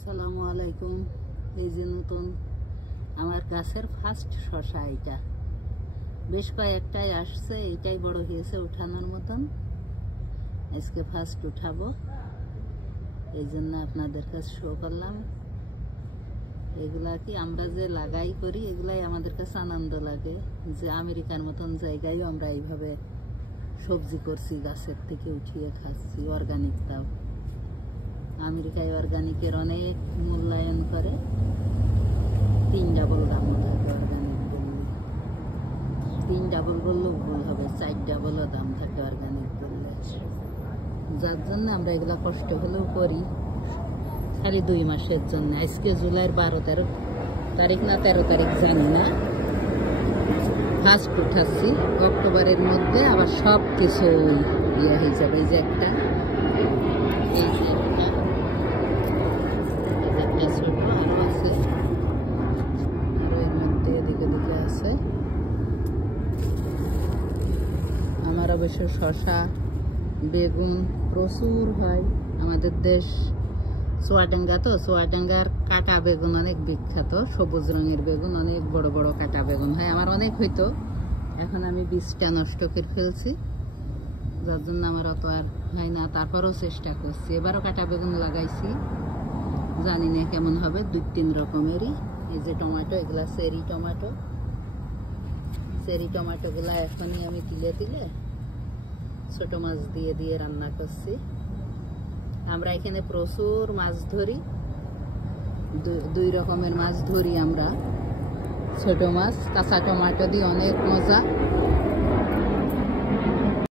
আসসালামু আলাইকুম। এই যে নতুন আমার গাছের ফার্স্ট শসা, এটা বেশ কয়েকটাই আসছে, এটাই বড় হয়েছে উঠানোর মতন। আজকে ফার্স্ট উঠাবো, এই জন্য আপনাদের কাছে শো করলাম। এগুলা কি আমরা যে লাগাই করি, এগুলাই আমাদের কাছে আনন্দ লাগে যে আমেরিকার মতন জায়গায়ও আমরা এইভাবে সবজি করছি, গাছের থেকে উঠিয়ে খাচ্ছি। অর্গানিকটাও আমেরিকায় অর্গানিকের অনেক মূল্যায়ন করে, 3 ডাবল দামও থাকে অর্গানিক বললে। 3 ডাবল বললেও ভুল হবে, 4 ডাবলও দাম থাকে অর্গানিক বললে। যার জন্য আমরা এগুলা কষ্ট হলেও করি, খালি 2 মাসের জন্য। আজকে জুলাইয়ের 12-13 তারিখ না 13 তারিখ জানি না, ফার্স্ট উঠাচ্ছি। অক্টোবরের মধ্যে আবার সব কিছু ইয়ে হয়ে যাবে। এই যে একটা, এই যে একটা ছোট আরো আছে, আরো এর মধ্যে এদিকে দিকে আছে। আমার অবশ্য শসা বেগুন প্রচুর হয়। আমাদের দেশ চুয়াডাঙ্গা, তো চুয়াডাঙ্গার কাটা বেগুন অনেক বিখ্যাত। সবুজ রঙের বেগুন, অনেক বড় বড় কাটা বেগুন হয়। আমার অনেক হইতো, এখন আমি বীজটা নষ্ট করে ফেলছি, যার জন্য আমার অত আর হয় না। তারপরও চেষ্টা করছি, এবারও কাটা বেগুন লাগাইছি, জানি না কেমন হবে। 2-3 রকমেরই। এই যে টমেটো, এগুলা চেরি টমেটো। চেরি টমেটো গুলা এখনই আমি তিলে তিলে ছোট মাছ দিয়ে দিয়ে রান্না করছি। আমরা এখানে প্রচুর মাছ ধরি, 2 রকমের মাছ ধরি আমরা। ছোট মাছ কাঁচা টমেটো দিয়ে অনেক মজা।